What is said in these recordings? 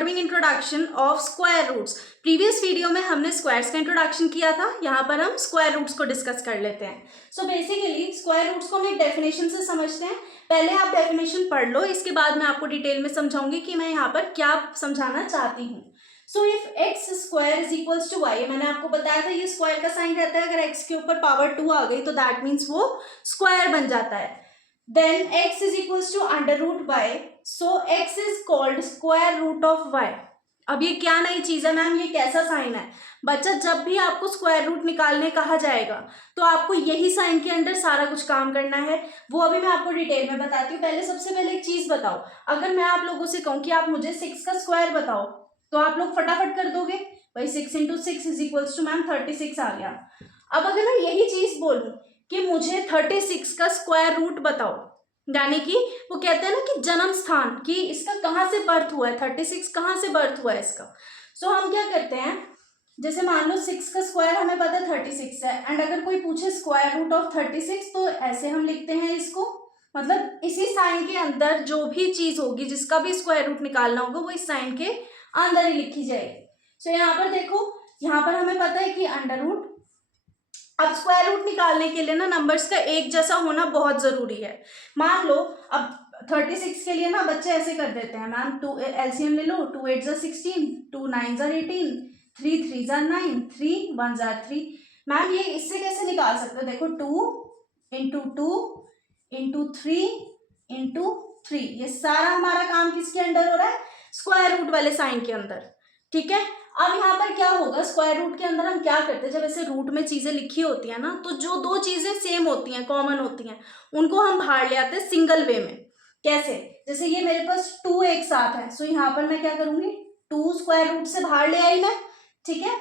Doing introduction of square roots. Previous video में हमने squares का इंट्रोडक्शन किया था, यहाँ पर हम स्क्वायर रूट्स को डिस्कस कर लेते हैं। सो बेसिकली स्क्वायर रूट्स को हम एक डेफिनेशन से समझते हैं। पहले आप डेफिनेशन पढ़ लो, इसके बाद मैं आपको डिटेल में समझाऊंगी कि मैं यहाँ पर क्या समझाना चाहती हूँ। So if x square is equals to y, मैंने आपको बताया था ये स्क्वायर का साइन रहता है, अगर एक्स के ऊपर पावर 2 आ गई तो दैट मीन्स वो स्क्वायर बन जाता है। Then x is equals to under root y, so x is called square root of y। अब ये क्या नई चीज है मैम, ये कैसा साइन है? बच्चा जब भी आपको स्क्वायर रूट निकालने कहा जाएगा तो आपको यही साइन के अंदर सारा कुछ काम करना है, वो अभी मैं आपको डिटेल में बताती हूँ। पहले सबसे पहले एक चीज बताओ, अगर मैं आप लोगों से कहूँ कि आप मुझे 6 का स्क्वायर बताओ तो आप लोग फटाफट कर दोगे भाई। 6 into 6 is equals to ma'am 36 आ गया। अब अगर मैं यही चीज बोलूँ कि मुझे 36 का स्क्वायर रूट बताओ, यानी कि वो कहते हैं ना कि जन्म स्थान, कि इसका कहाँ से बर्थ हुआ है, 36 कहाँ से बर्थ हुआ है इसका। सो हम क्या करते हैं, जैसे मान लो 6 का स्क्वायर हमें पता है 36 है, एंड अगर कोई पूछे स्क्वायर रूट ऑफ 36 तो ऐसे हम लिखते हैं इसको, मतलब इसी साइन के अंदर जो भी चीज होगी जिसका भी स्क्वायर रूट निकालना होगा वो इस साइन के अंदर ही लिखी जाएगी। सो यहाँ पर देखो, यहाँ पर हमें पता है कि अंडर रूट। अब स्क्वायर रूट निकालने के लिए ना नंबर्स का एक जैसा होना बहुत जरूरी है। मान लो अब 36 के लिए ना बच्चे ऐसे कर देते हैं मैम, 2 एलसीएम ले लो, 2 8 जा 16, 2 9 जा 18, 3 3 जा 9, 3 1 जा 3। मैम ये इससे कैसे निकाल सकते हो, देखो 2 इंटू 2 इंटू 3 इंटू 3, ये सारा हमारा काम किसके अंदर हो रहा है, स्क्वायर रूट वाले साइन के अंदर। ठीक है, अब यहाँ पर क्या होगा, स्क्वायर रूट के अंदर हम क्या करते हैं, जब ऐसे रूट में चीजें लिखी होती हैं ना, तो जो दो चीजें सेम होती हैं, कॉमन होती हैं, उनको हम बाहर ले आते हैं सिंगल वे में। कैसे, जैसे ये मेरे पास 2 एक साथ है, सो यहाँ पर मैं क्या करूंगी, 2 स्क्वायर रूट से बाहर ले आई मैं, ठीक है।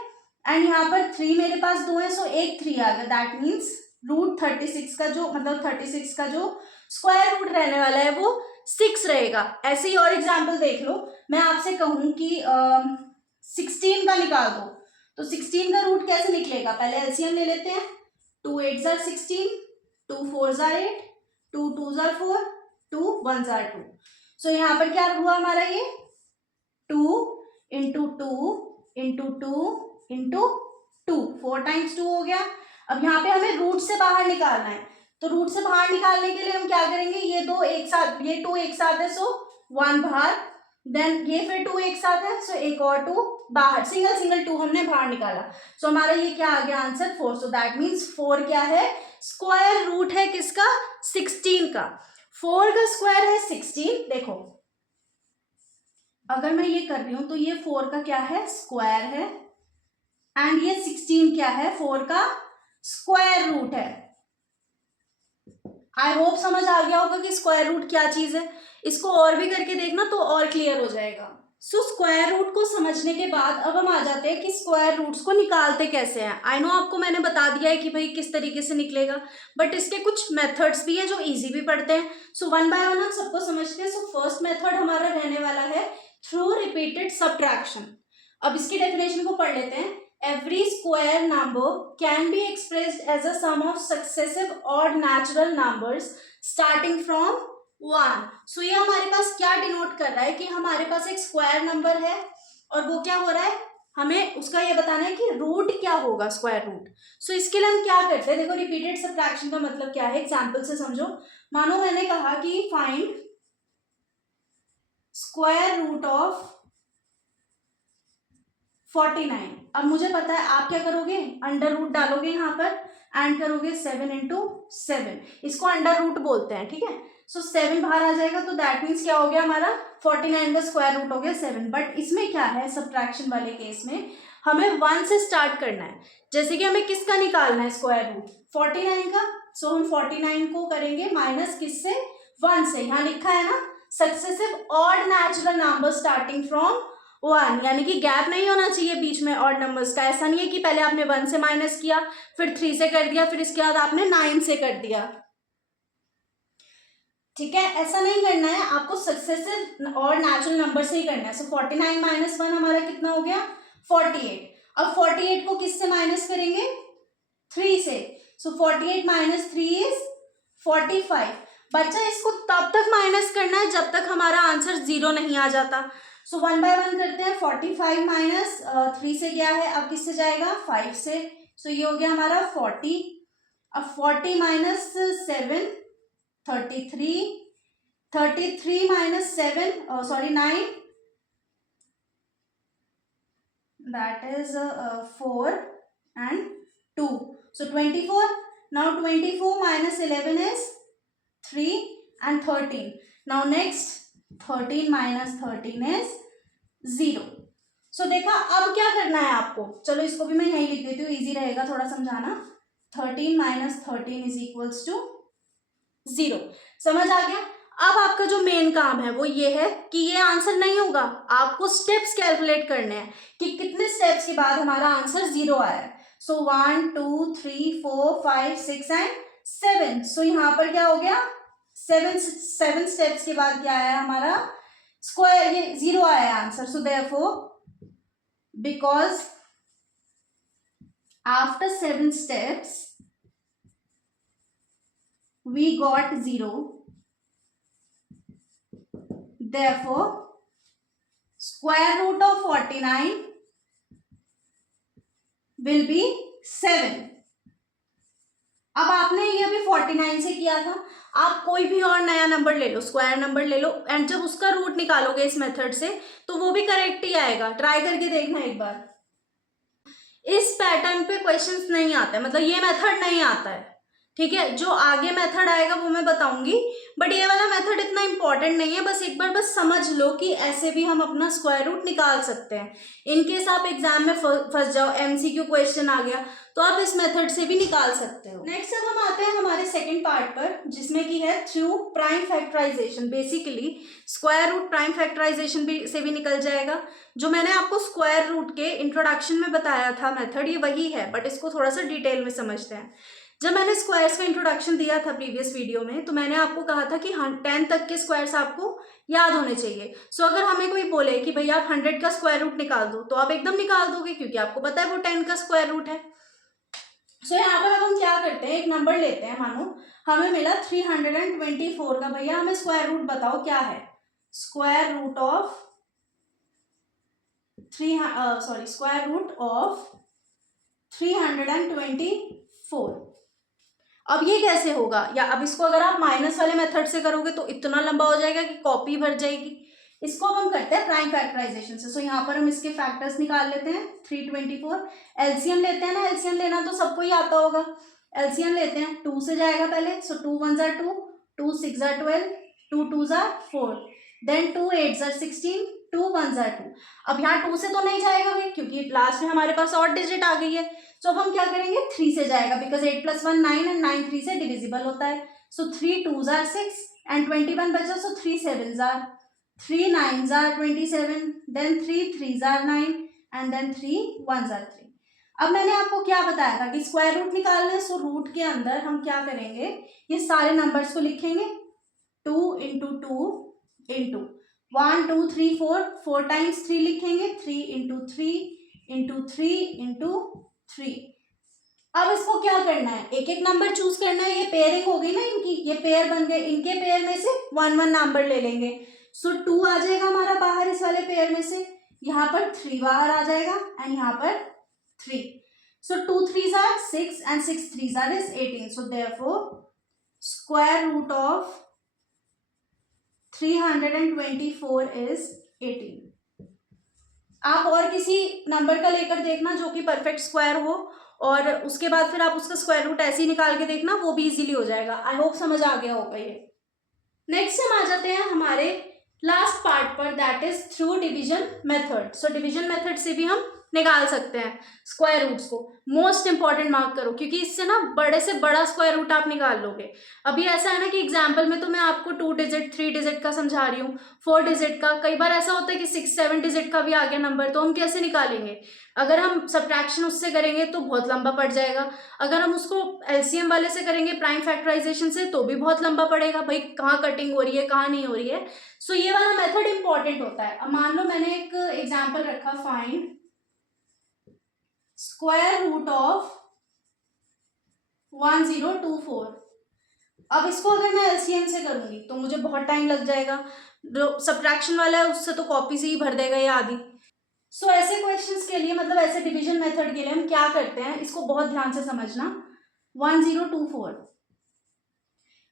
एंड यहाँ पर 3 मेरे पास 2 है, सो एक 3 आ गया, दैट मीन्स रूट 36 का जो मतलब 36 का जो स्क्वायर रूट रहने वाला है वो 6 रहेगा। ऐसे ही और एग्जाम्पल देख लो, मैं आपसे कहूँ कि 16 का निकाल दो, तो 16 का रूट कैसे निकलेगा, पहले एलसीएम ले लेते हैं। 2 8 जा 16, 2 4 जा 8, 2 2 जा 4, 2 1 जा 2। सो यहाँ पर क्या हुआ हमारा, ये 2 इंटू 2 इंटू 2 इंटू 2, 4 टाइम्स 2 हो गया। अब यहाँ पे हमें रूट से बाहर निकालना है, तो रूट से बाहर निकालने के लिए हम क्या करेंगे, ये 2 एक साथ, ये 2 एक साथ है, सो 1 बाहर, देन ये फिर 2 एक साथ है, सो एक और 2 बाहर, सिंगल सिंगल 2 हमने बाहर निकाला। सो हमारा ये क्या आ गया आंसर 4। सो दैट मीन्स 4 क्या है, स्क्वायर रूट है किसका, 16 का। 4 का स्क्वायर है 16। देखो अगर मैं ये कर रही हूं तो ये 4 का क्या है, स्क्वायर है, एंड ये 16 क्या है, 4 का स्क्वायर रूट है। आई होप समझ आ गया होगा कि स्क्वायर रूट क्या चीज है। इसको और भी करके देखना तो और क्लियर हो जाएगा। सो स्क्वायर रूट को समझने के बाद अब हम आ जाते हैं कि स्क्वायर रूट्स को निकालते कैसे हैं। आई नो आपको मैंने बता दिया है कि भाई किस तरीके से निकलेगा, बट इसके कुछ मेथड्स भी हैं जो इजी भी पड़ते हैं। सो वन बाय वन हम सबको समझते हैं। सो फर्स्ट मेथड हमारा रहने वाला है थ्रू रिपीटेड सब्ट्रैक्शन। अब इसकी डेफिनेशन को पढ़ लेते हैं। Every square number can be expressed as a sum of successive odd natural numbers starting from 1। So ये हमारे पास क्या डिनोट कर रहा है कि हमारे पास एक स्क्वायर नंबर है और वो क्या हो रहा है, हमें उसका ये बताना है कि रूट क्या होगा, स्क्वायर रूट। सो इसके लिए हम क्या करते हैं, देखो रिपीटेड सब्ट्रैक्शन का मतलब क्या है, एग्जाम्पल से समझो। मानो मैंने कहा कि फाइंड स्क्वायर रूट ऑफ 49। अब मुझे पता है आप क्या करोगे, अंडर रूट डालोगे यहाँ पर एंड करोगे 7 इंटू 7, इसको अंडर रूट बोलते हैं, ठीक है। सो 7 बाहर आ जाएगा, तो दैट मीन्स क्या हो गया हमारा, 49 का स्क्वायर रूट हो गया 7। बट इसमें क्या है, सब्ट्रैक्शन वाले केस में हमें 1 से स्टार्ट करना है। जैसे कि हमें किसका निकालना है स्क्वायर रूट, 49 का। सो हम 49 को करेंगे माइनस किससे, 1 से। यहाँ लिखा है ना successive odd natural number starting from 1, यानी कि गैप नहीं होना चाहिए बीच में ऑड नंबर्स का। ऐसा नहीं है कि पहले आपने 1 से माइनस किया, फिर 3 से कर दिया, फिर इसके बाद आपने 9 से कर दिया, ठीक है। ऐसा नहीं करना है, आपको सक्सेसिव और नेचुरल नंबर से ही करना है। सो 49 माइनस 1 हमारा कितना हो गया, 48। अब 48 को किससे माइनस करेंगे, 3 से। सो 48 माइनस 3 इज 45। बच्चा इसको तब तक माइनस करना है जब तक हमारा आंसर 0 नहीं आ जाता। सो 1/1 करते हैं। 45 माइनस 3 से गया है, अब किससे जाएगा? 5 से। सो ये हो गया हमारा 40। अब 40 minus 7 33, 33 minus 7 sorry 9 that is 4 and 2, so 24. Now 24 minus 11 is 3 and 13. Now next 13 minus 13 is 0. So देखा, अब क्या करना है आपको? चलो इसको भी मैं यहीं लिख देती हूँ, इजी रहेगा थोड़ा समझाना। 13 माइनस 13 इज इक्वल्स टू 0। समझ आ गया? अब आपका जो मेन काम है वो ये है कि ये आंसर नहीं होगा, आपको स्टेप्स कैलकुलेट करने हैं कि कितने स्टेप्स के बाद हमारा आंसर 0 आया है। सो 1 2 3 4 5 6 एंड 7। सो यहाँ पर क्या हो गया? 7 स्टेप्स के बाद क्या आया हमारा? स्क्वायर, ये 0 आया answer. So therefore because after 7 steps we got 0, therefore square root of 49 will be 7। अब आपने ये भी 49 से किया था, आप कोई भी और नया नंबर ले लो, स्क्वायर नंबर ले लो, एंड जब उसका रूट निकालोगे इस मेथड से तो वो भी करेक्ट ही आएगा। ट्राई करके देखना एक बार। इस पैटर्न पे क्वेश्चंस नहीं आते, मतलब ये मेथड नहीं आता है, ठीक है। जो आगे मेथड आएगा वो मैं बताऊंगी, बट ये वाला मेथड इतना इंपॉर्टेंट नहीं है। बस एक बार बस समझ लो कि ऐसे भी हम अपना स्क्वायर रूट निकाल सकते हैं। इनकेस आप एग्जाम में फंस जाओ, एमसीक्यू क्वेश्चन आ गया, तो आप इस मेथड से भी निकाल सकते हो। नेक्स्ट अब हम आते हैं हमारे सेकंड पार्ट पर, जिसमें की है through prime factorisation. Basically square root prime factorisation से भी निकल जाएगा। जो मैंने आपको स्क्वायर रूट के इंट्रोडक्शन में बताया था मेथड, ये वही है, बट इसको थोड़ा सा डिटेल में समझते हैं। जब मैंने स्क्वायर्स का इंट्रोडक्शन दिया था प्रीवियस वीडियो में, तो मैंने आपको कहा था कि 10 तक के स्क्वायर्स आपको याद होने चाहिए। सो अगर हमें कोई बोले कि भैया आप 100 का स्क्वायर रूट निकाल दो, तो आप एकदम निकाल दोगे, क्योंकि आपको पता है वो 10 का स्क्वायर रूट है। सो यहाँ पर अब हम क्या करते हैं, एक नंबर लेते हैं, मानो हमें मिला 324 का। भैया हमें स्क्वायर रूट बताओ क्या है। Square root of square root of 324। अब ये कैसे होगा, या अब इसको अगर आप माइनस वाले मेथड से करोगे तो इतना लंबा हो जाएगा कि कॉपी भर जाएगी। इसको अब हम करते हैं प्राइम फैक्टराइजेशन से। सो यहाँ पर हम इसके फैक्टर्स निकाल लेते हैं। 324 एलसीएम लेते हैं ना, एलसीएम लेना तो सबको ही आता होगा। एलसीएम लेते हैं, 2 से जाएगा पहले। सो 2 1 जार 2, 2 6 जार 12, 2 2 जार 4, देन 2 8 जार 16, 2 1 जार 2। अब यहाँ 2 से तो नहीं जाएगा भाई, क्योंकि लास्ट में हमारे पास और डिजिट आ गई है। सो अब हम क्या करेंगे, 3 से जाएगा, बिकॉज 8 + 1 9 एंड 9 3 से डिविजिबल होता है। सो 3 2 जार 6 एंड 21 बचा। सो 3 7 जार 3 9 जार 27, देन 3 3 जार 9 एंड देन 3 1 जार 3। अब मैंने आपको क्या बताया था कि स्क्वायर रूट निकालना है। सो रूट के अंदर हम क्या करेंगे, ये सारे नंबर्स को लिखेंगे। 2 × 2 × 1 2 3 4, 4 टाइम्स 3 लिखेंगे। 3 × 3 × 3 × 3। अब इसको क्या करना है, एक एक नंबर चूज करना है। ये पेयरिंग हो गई ना इनकी, ये पेयर बन गए। इनके पेयर में से 1 1 नंबर ले लेंगे। सो 2 आ जाएगा हमारा बाहर इस वाले पेयर में से, यहाँ पर 3 बाहर आ जाएगा एंड यहाँ पर 3। सो 2 3 जार 6 एंड 6 3 जार is 18। So therefore square root of 324 is 18। आप और किसी नंबर का लेकर देखना जो कि परफेक्ट स्क्वायर हो, और उसके बाद फिर आप उसका स्क्वायर रूट ऐसे ही निकाल के देखना, वो भी इजीली हो जाएगा। आई होप समझ आ गया होगा ये। नेक्स्ट हम आ जाते हैं हमारे लास्ट पार्ट पर, that is through division method. So division method से भी हम निकाल सकते हैं स्क्वायर रूट्स को। मोस्ट इंपॉर्टेंट मार्क करो, क्योंकि इससे ना बड़े से बड़ा स्क्वायर रूट आप निकाल लोगे। अभी ऐसा है ना कि एग्जाम्पल में तो मैं आपको 2 डिजिट 3 डिजिट का समझा रही हूँ, 4 डिजिट का। कई बार ऐसा होता है कि 6 7 डिजिट का भी आ गया नंबर, तो हम कैसे निकालेंगे। अगर हम सब्ट्रैक्शन उससे करेंगे तो बहुत लंबा पड़ जाएगा। अगर हम उसको एलसीएम वाले से करेंगे प्राइम फैक्टराइजेशन से, तो भी बहुत लंबा पड़ेगा। भाई कहाँ कटिंग हो रही है, कहाँ नहीं हो रही है। सो ये वाला मेथड इंपॉर्टेंट होता है। अब मान लो मैंने एक एग्जाम्पल रखा, फाइंड स्क्वायर रूट ऑफ 1024। अब इसको अगर मैं एलसीएम से करूंगी तो मुझे बहुत टाइम लग जाएगा, जो सब्ट्रैक्शन वाला है उससे तो कॉपी से ही भर देगा ये आधी। सो ऐसे क्वेश्चंस के लिए, मतलब ऐसे डिवीजन मेथड के लिए हम क्या करते हैं, इसको बहुत ध्यान से समझना। 1024,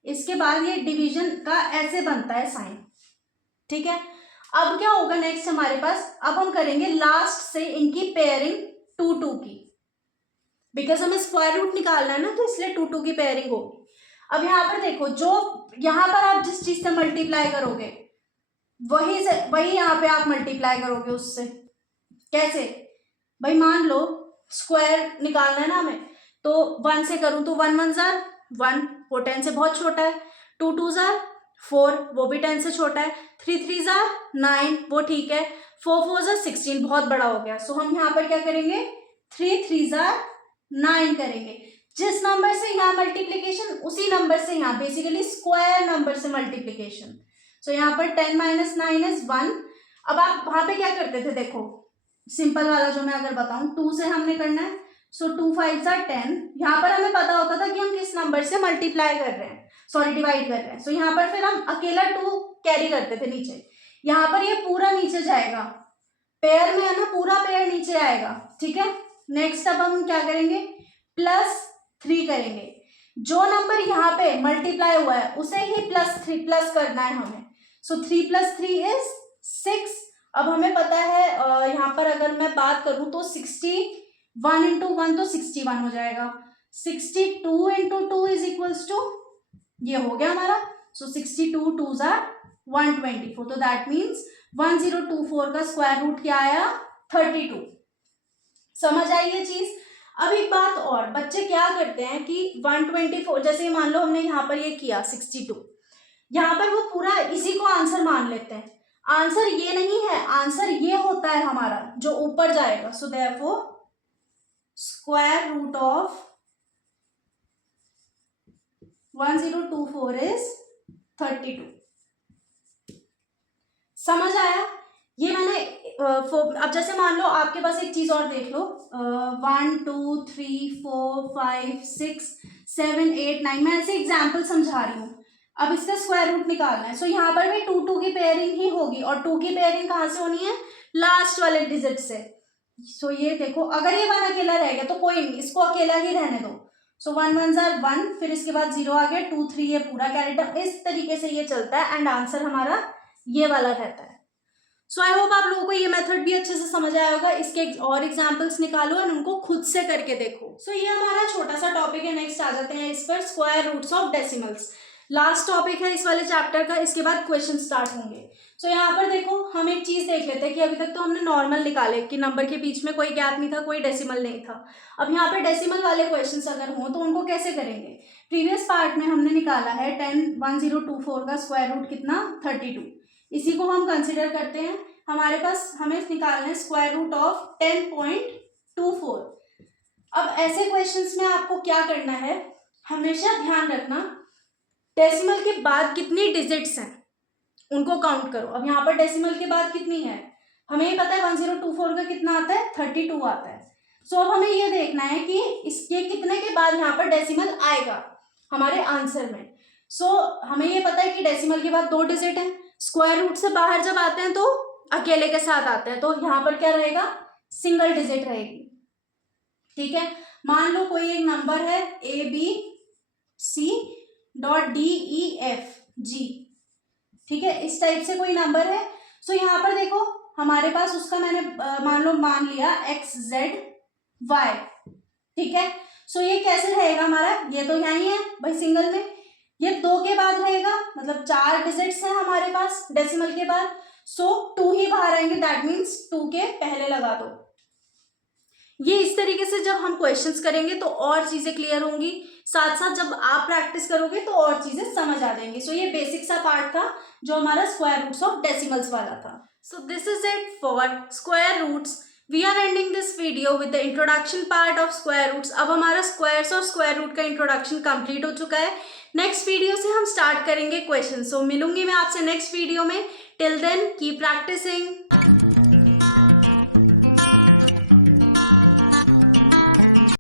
इसके बाद ये डिवीजन का ऐसे बनता है साइन, ठीक है। अब क्या होगा नेक्स्ट हमारे पास, अब हम करेंगे लास्ट से इनकी पेयरिंग 2 2 की, बिकॉज हमें स्क्वायर रूट निकालना है ना, तो इसलिए 2 2 की पेयरिंग होगी। अब यहाँ पर देखो, जो यहाँ पर आप जिस चीज से मल्टीप्लाई करोगे वही यहाँ पे आप मल्टीप्लाई करोगे उससे। कैसे भाई, मान लो स्क्वायर निकालना है ना हमें, तो 1 से करूं तो 1 1 जार 1, वो 10 से बहुत छोटा है। 2 2 जार 4, वो भी 10 से छोटा है। 3 3 जार 9, वो ठीक है। 4 4 जार 16, बहुत बड़ा हो गया। सो हम यहाँ पर क्या करेंगे, 3 3 जार 9 करेंगे। जिस नंबर से यहाँ मल्टीप्लीकेशन, उसी नंबर से यहाँ बेसिकली स्क्वायर नंबर से मल्टीप्लीकेशन। सो यहाँ पर 10 - 9 इज 1। अब आप वहां पे क्या करते थे, देखो सिंपल वाला जो मैं अगर बताऊं, 2 से हमने करना है। सो 2 5 जार 10, यहाँ पर हमें पता होता था कि हम किस नंबर से मल्टीप्लाई कर रहे हैं, सॉरी डिवाइड कर रहे हैं। सो यहाँ पर फिर हम अकेला 2 कैरी करते थे नीचे, यहाँ पर ये पूरा नीचे जाएगा, पेयर में है ना, पूरा पेयर नीचे आएगा, ठीक है। नेक्स्ट अब हम क्या करेंगे, +3 करेंगे। जो नंबर यहाँ पे मल्टीप्लाई हुआ है उसे ही +3 प्लस करना है हमें। सो 3 + 3 इज 6। अब हमें पता है यहाँ पर अगर मैं बात करूं तो 61 × 1 तो 61 हो जाएगा। 62 × 2 इज इक्वल्स टू, ये हो गया हमारा। सो 62 2 जार 124, तो दैट मीन्स 1024 का स्क्वायर रूट क्या आया, 32। समझ आई ये चीज। अब एक बात और, बच्चे क्या करते हैं कि 124, जैसे मान लो हमने यहाँ पर ये किया 62, यहाँ पर वो पूरा इसी को आंसर मान लेते हैं। आंसर ये नहीं है, आंसर ये होता है हमारा जो ऊपर जाएगा। So therefore square root of 1024 is 32। समझ आया ये मैंने अब जैसे मान लो आपके पास एक चीज और देख लो, 1 2 3 4 5 6 7 8 9, मैं ऐसे एग्जाम्पल समझा रही हूँ। अब इसका स्क्वायर रूट निकालना है। सो यहाँ पर भी 2 2 की पेयरिंग ही होगी, और 2 की पेयरिंग कहाँ से होनी है, लास्ट वाले डिजिट से। सो ये देखो, अगर ये 1 अकेला रह गया तो कोई नहीं, इसको अकेला ही रहने दो। सो 1 1 जार 1, फिर इसके बाद 0 आ गया, 2 3, ये पूरा कैरी डाउन, इस तरीके से ये चलता है, एंड आंसर हमारा ये वाला रहता है। सो आई होप आप लोगों को ये मेथड भी अच्छे से समझ आया होगा। इसके और एग्जांपल्स निकालो और उनको खुद से करके देखो। सो ये हमारा छोटा सा टॉपिक है। नेक्स्ट आ जाते हैं इस पर, square roots of decimals. Last topic है इस वाले चैप्टर का, इसके बाद क्वेश्चन स्टार्ट होंगे। सो यहाँ पर देखो, हम एक चीज देख लेते हैं कि अभी तक तो हमने नॉर्मल निकाले कि नंबर के बीच में कोई गैप नहीं था, कोई डेसिमल नहीं था। अब यहाँ पे डेसिमल वाले क्वेश्चन अगर हों तो उनको कैसे करेंगे। प्रीवियस पार्ट में हमने निकाला है 1024 का स्क्वायर रूट कितना, 32। इसी को हम कंसिडर करते हैं। हमारे पास हमें निकालना है स्क्वायर रूट ऑफ 10.24। अब ऐसे क्वेश्चंस में आपको क्या करना है, हमेशा ध्यान रखना डेसिमल के बाद कितनी डिजिट्स हैं उनको काउंट करो। अब यहाँ पर डेसिमल के बाद कितनी है, हमें ये पता है 1024 का कितना आता है, 32 आता है। सो अब हमें ये देखना है कि इसके कितने के बाद यहाँ पर डेसिमल आएगा हमारे आंसर में। सो हमें ये पता है कि डेसिमल के बाद 2 डिजिट है, स्क्वायर रूट से बाहर जब आते हैं तो अकेले के साथ आते हैं, तो यहाँ पर क्या रहेगा, सिंगल डिजिट रहेगी, ठीक है। मान लो कोई एक नंबर है ABC.DEFG, ठीक है, इस टाइप से कोई नंबर है। सो यहाँ पर देखो हमारे पास उसका मैंने मान लिया XZY, ठीक है। सो ये कैसे रहेगा हमारा, ये तो यहाँ ही है भाई सिंगल में, ये 2 के बाद रहेगा, मतलब 4 डिजिट्स हैं हमारे पास डेसिमल के बाद। सो 2 ही बाहर आएंगे, दैट मीन्स 2 के पहले लगा दो। ये इस तरीके से जब हम क्वेश्चंस करेंगे तो और चीजें क्लियर होंगी, साथ साथ जब आप प्रैक्टिस करोगे तो और चीजें समझ आ जाएंगी। सो ये बेसिक सा पार्ट था जो हमारा स्क्वायर रूट्स ऑफ डेसिमल्स वाला था। So this is it for square roots. We are ending this video with the introduction part of square roots. अब हमारा स्क्वायर्स और स्क्वायर रूट का इंट्रोडक्शन कंप्लीट हो चुका है। नेक्स्ट वीडियो से हम स्टार्ट करेंगे क्वेश्चन। सो मिलूंगी मैं आपसे नेक्स्ट वीडियो में। Till then keep practising.